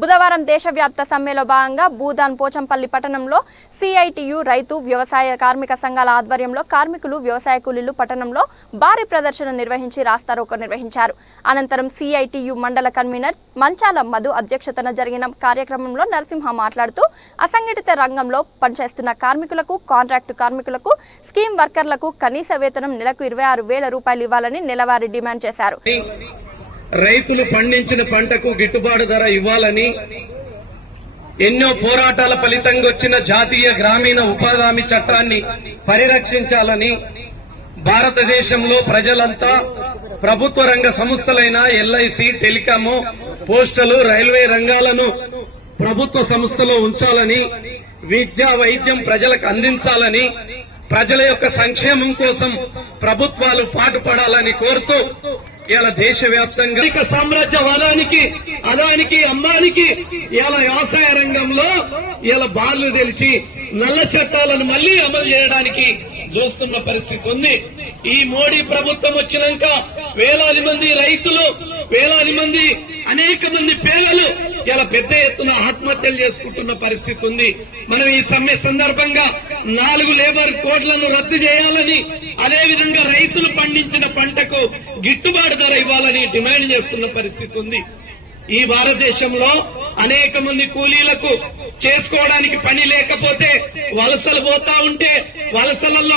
బుధవారం దేశవ్యాప్త సమ్మెలో భాగంగా భూదాన్ పోచంపల్లి పట్టణంలో సిఐటియు రైతు వ్యవసాయ కార్మిక సంఘాల ఆధ్వర్యంలో కార్మికులు వ్యవసాయ కూలీలు పట్టణంలో భారీ ప్రదర్శన నిర్వహించి రాస్తారోకో నిర్వహించారు. అనంతరం సిఐటియు మండల కన్వీనర్ మంచాల మధు అధ్యక్షతన జరిగిన కార్యక్రమంలో నరసింహ మాట్లాడుతూ అసంఘటిత రంగంలో పనిచేస్తున్న కార్మికులకు కాంట్రాక్టు కార్మికులకు స్కీమ్ వర్కర్లకు కనీస వేతనం నెలకు ఇరవై ఆరు వేల రూపాయలు ఇవ్వాలని నెలవారీ డిమాండ్ చేశారు. రైతులు పండించిన పంటకు గిట్టుబాటు ధర ఇవ్వాలని ఎన్నో పోరాటాల ఫలితంగా వచ్చిన జాతీయ గ్రామీణ ఉపాధి హామీ చట్టాన్ని పరిరక్షించాలని భారతదేశంలో ప్రజలంతా ప్రభుత్వ రంగ సంస్థలైన ఎల్ఐసి టెలికాము పోస్టలు రైల్వే రంగాలను ప్రభుత్వ సంస్థలో ఉంచాలని విద్య వైద్యం ప్రజలకు అందించాలని ప్రజల యొక్క సంక్షేమం కోసం ప్రభుత్వాలు పాటుపడాలని కోరుతూ ఇలా దేశవ్యాప్తంగా ఇక సామ్రాజ్యవాదానికి అదానికి అమ్మానికి ఇలా వ్యవసాయ రంగంలో ఇలా బార్లు తెలిసి నల్ల చట్టాలను మళ్ళీ అమలు చేయడానికి చూస్తున్న పరిస్థితి ఉంది. ఈ మోడీ ప్రభుత్వం వచ్చినాక వేలాది మంది రైతులు వేలాది మంది అనేక మంది పేదలు ఇలా పెద్ద ఎత్తున ఆత్మహత్యలు చేసుకుంటున్న పరిస్థితి ఉంది. మనం ఈ సమ్మె సందర్భంగా నాలుగు లేబర్ కోడ్లను రద్దు చేయాలని అదే విధంగా రైతులు పండించిన పంటకు గిట్టుబాటు ధర ఇవ్వాలని డిమాండ్ చేస్తున్న పరిస్థితి ఉంది. ఈ భారతదేశంలో అనేక మంది కూలీలకు చేసుకోవడానికి పని లేకపోతే వలసలు పోతా ఉంటే వలసలలో